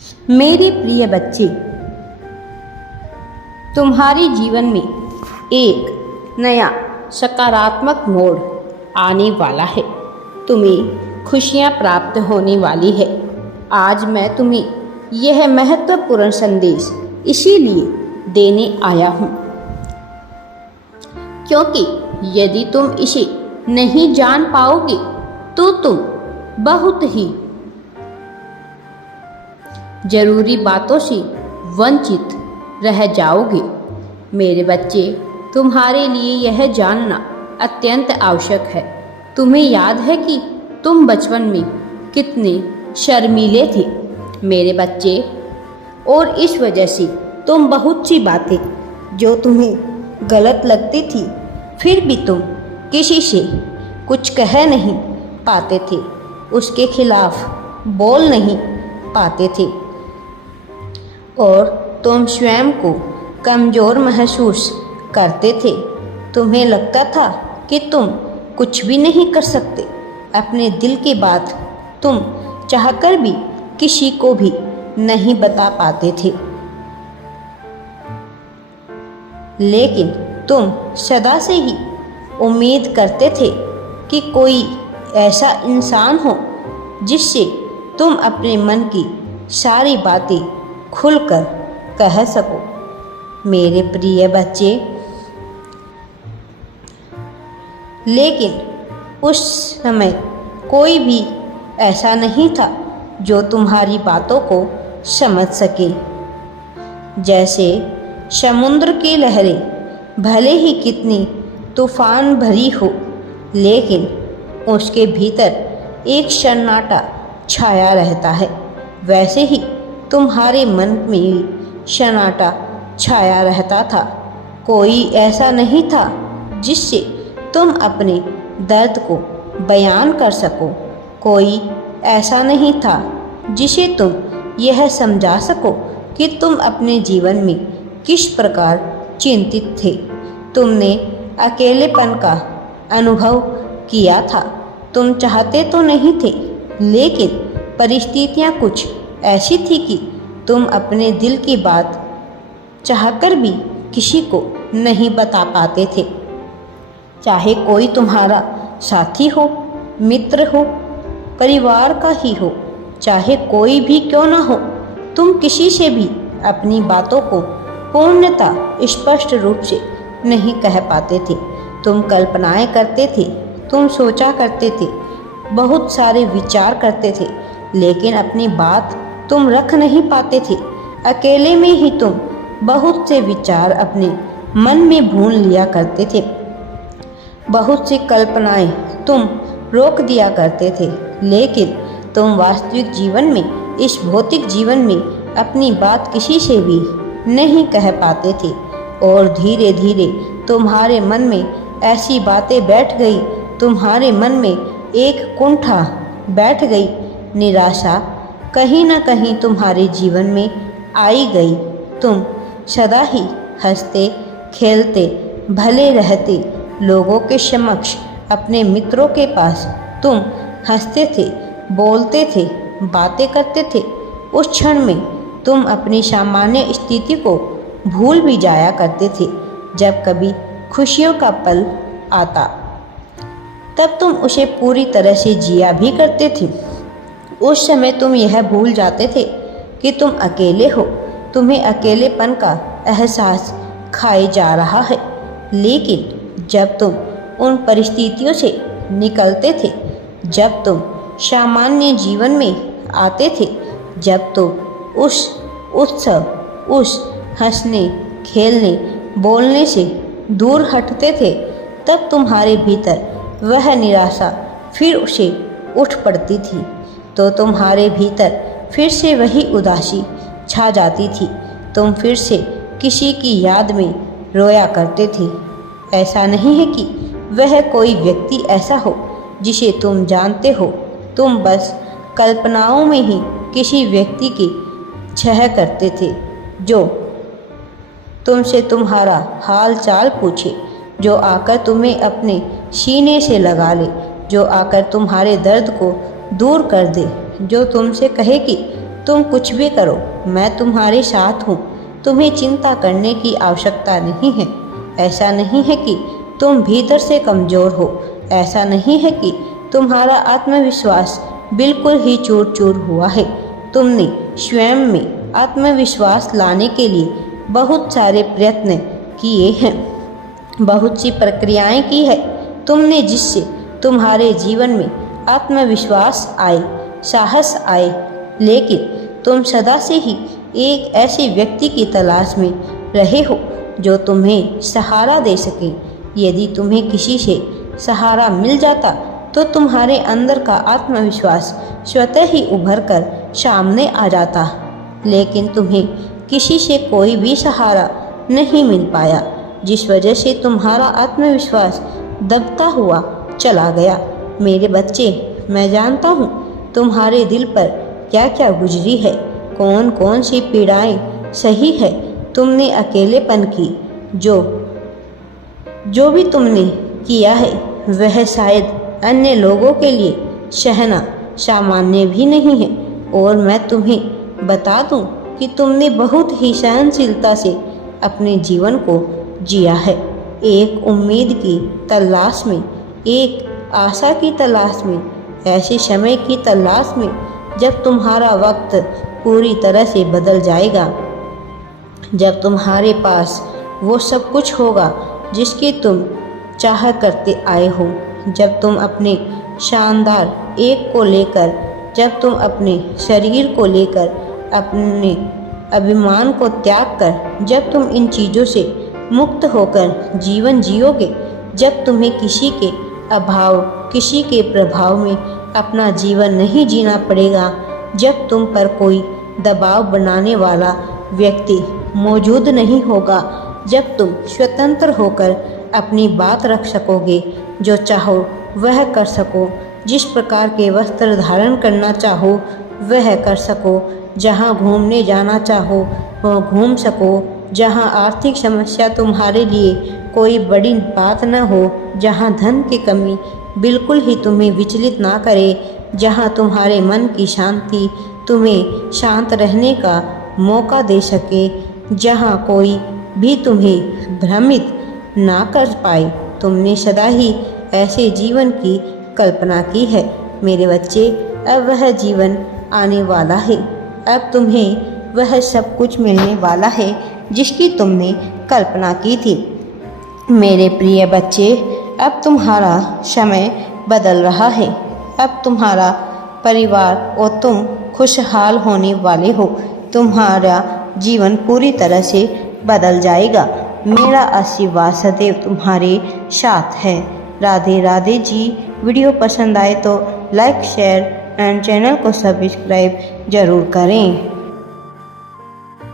मेरे प्रिय बच्चे, तुम्हारे जीवन में एक नया सकारात्मक मोड़ आने वाला है। तुम्हें खुशियां प्राप्त होने वाली है। आज मैं तुम्हें यह महत्वपूर्ण संदेश इसीलिए देने आया हूँ क्योंकि यदि तुम इसे नहीं जान पाओगे तो तुम बहुत ही जरूरी बातों से वंचित रह जाओगे। मेरे बच्चे, तुम्हारे लिए यह जानना अत्यंत आवश्यक है। तुम्हें याद है कि तुम बचपन में कितने शर्मीले थे मेरे बच्चे, और इस वजह से तुम बहुत सी बातें जो तुम्हें गलत लगती थी फिर भी तुम किसी से कुछ कह नहीं पाते थे, उसके खिलाफ बोल नहीं पाते थे और तुम स्वयं को कमज़ोर महसूस करते थे। तुम्हें लगता था कि तुम कुछ भी नहीं कर सकते। अपने दिल की बात तुम चाहकर भी किसी को भी नहीं बता पाते थे, लेकिन तुम सदा से ही उम्मीद करते थे कि कोई ऐसा इंसान हो जिससे तुम अपने मन की सारी बातें खुलकर कह सको। मेरे प्रिय बच्चे, लेकिन उस समय कोई भी ऐसा नहीं था जो तुम्हारी बातों को समझ सके। जैसे समुद्र की लहरें भले ही कितनी तूफान भरी हो, लेकिन उसके भीतर एक सन्नाटा छाया रहता है, वैसे ही तुम्हारे मन में भी सन्नाटा छाया रहता था। कोई ऐसा नहीं था जिससे तुम अपने दर्द को बयान कर सको। कोई ऐसा नहीं था जिसे तुम यह समझा सको कि तुम अपने जीवन में किस प्रकार चिंतित थे। तुमने अकेलेपन का अनुभव किया था। तुम चाहते तो नहीं थे, लेकिन परिस्थितियाँ कुछ ऐसी थी कि तुम अपने दिल की बात चाहकर भी किसी को नहीं बता पाते थे। चाहे कोई तुम्हारा साथी हो, मित्र हो, परिवार का ही हो, चाहे कोई भी क्यों ना हो, तुम किसी से भी अपनी बातों को पूर्णतः स्पष्ट रूप से नहीं कह पाते थे। तुम कल्पनाएं करते थे, तुम सोचा करते थे, बहुत सारे विचार करते थे, लेकिन अपनी बात तुम रख नहीं पाते थे। अकेले में ही तुम बहुत से विचार अपने मन में भून लिया करते थे। बहुत सी कल्पनाएं तुम रोक दिया करते थे, लेकिन तुम वास्तविक जीवन में, इस भौतिक जीवन में अपनी बात किसी से भी नहीं कह पाते थे। और धीरे धीरे तुम्हारे मन में ऐसी बातें बैठ गई, तुम्हारे मन में एक कुंठा बैठ गई, निराशा कहीं ना कहीं तुम्हारे जीवन में आई गई। तुम सदा ही हंसते खेलते भले रहते, लोगों के समक्ष, अपने मित्रों के पास तुम हंसते थे, बोलते थे, बातें करते थे। उस क्षण में तुम अपनी सामान्य स्थिति को भूल भी जाया करते थे। जब कभी खुशियों का पल आता तब तुम उसे पूरी तरह से जिया भी करते थे। उस समय तुम यह भूल जाते थे कि तुम अकेले हो, तुम्हें अकेलेपन का एहसास खाए जा रहा है। लेकिन जब तुम उन परिस्थितियों से निकलते थे, जब तुम सामान्य जीवन में आते थे, जब तुम उस उत्सव, उस हंसने खेलने बोलने से दूर हटते थे, तब तुम्हारे भीतर वह निराशा फिर उसे उठ पड़ती थी। तो तुम्हारे भीतर फिर से वही उदासी छा जाती थी। तुम फिर से किसी की याद में रोया करते थे। ऐसा नहीं है कि वह कोई व्यक्ति ऐसा हो जिसे तुम जानते हो, तुम बस कल्पनाओं में ही किसी व्यक्ति की छह करते थे जो तुमसे तुम्हारा हाल चाल पूछे, जो आकर तुम्हें अपने सीने से लगा ले, जो आकर तुम्हारे दर्द को दूर कर दे, जो तुमसे कहे कि तुम कुछ भी करो, मैं तुम्हारे साथ हूँ। तुम्हें चिंता करने की आवश्यकता नहीं है। ऐसा नहीं है कि तुम भीतर से कमज़ोर हो। ऐसा नहीं है कि तुम्हारा आत्मविश्वास बिल्कुल ही चूर चूर हुआ है। तुमने स्वयं में आत्मविश्वास लाने के लिए बहुत सारे प्रयत्न किए हैं, बहुत सी प्रक्रियाएं की है तुमने, जिससे तुम्हारे जीवन में आत्मविश्वास आए, साहस आए। लेकिन तुम सदा से ही एक ऐसे व्यक्ति की तलाश में रहे हो जो तुम्हें सहारा दे सके। यदि तुम्हें किसी से सहारा मिल जाता तो तुम्हारे अंदर का आत्मविश्वास स्वतः ही उभर कर सामने आ जाता। लेकिन तुम्हें किसी से कोई भी सहारा नहीं मिल पाया, जिस वजह से तुम्हारा आत्मविश्वास दबता हुआ चला गया। मेरे बच्चे, मैं जानता हूँ तुम्हारे दिल पर क्या क्या गुजरी है, कौन कौन सी पीड़ाएं सही है। तुमने अकेलेपन की जो भी तुमने किया है वह शायद अन्य लोगों के लिए सहना सामान्य भी नहीं है। और मैं तुम्हें बता दूं कि तुमने बहुत ही सहनशीलता से अपने जीवन को जिया है, एक उम्मीद की तलाश में, एक आशा की तलाश में, ऐसे समय की तलाश में जब तुम्हारा वक्त पूरी तरह से बदल जाएगा, जब तुम्हारे पास वो सब कुछ होगा जिसकी तुम चाह करते आए हो, जब तुम अपने शानदार एक को लेकर, जब तुम अपने शरीर को लेकर, अपने अभिमान को त्याग कर, जब तुम इन चीज़ों से मुक्त होकर जीवन जियोगे, जब तुम्हें किसी के अभाव, किसी के प्रभाव में अपना जीवन नहीं जीना पड़ेगा, जब तुम पर कोई दबाव बनाने वाला व्यक्ति मौजूद नहीं होगा, जब तुम स्वतंत्र होकर अपनी बात रख सकोगे, जो चाहो वह कर सको, जिस प्रकार के वस्त्र धारण करना चाहो वह कर सको, जहाँ घूमने जाना चाहो वह घूम सको, जहाँ आर्थिक समस्या तुम्हारे लिए कोई बड़ी बात न हो, जहाँ धन की कमी बिल्कुल ही तुम्हें विचलित ना करे, जहाँ तुम्हारे मन की शांति तुम्हें शांत रहने का मौका दे सके, जहाँ कोई भी तुम्हें भ्रमित ना कर पाए। तुमने सदा ही ऐसे जीवन की कल्पना की है मेरे बच्चे। अब वह जीवन आने वाला है, अब तुम्हें वह सब कुछ मिलने वाला है जिसकी तुमने कल्पना की थी। मेरे प्रिय बच्चे, अब तुम्हारा समय बदल रहा है, अब तुम्हारा परिवार और तुम खुशहाल होने वाले हो। तुम्हारा जीवन पूरी तरह से बदल जाएगा। मेरा आशीर्वाद सदैव तुम्हारे साथ है। राधे राधे जी। वीडियो पसंद आए तो लाइक, शेयर एंड चैनल को सब्सक्राइब जरूर करें।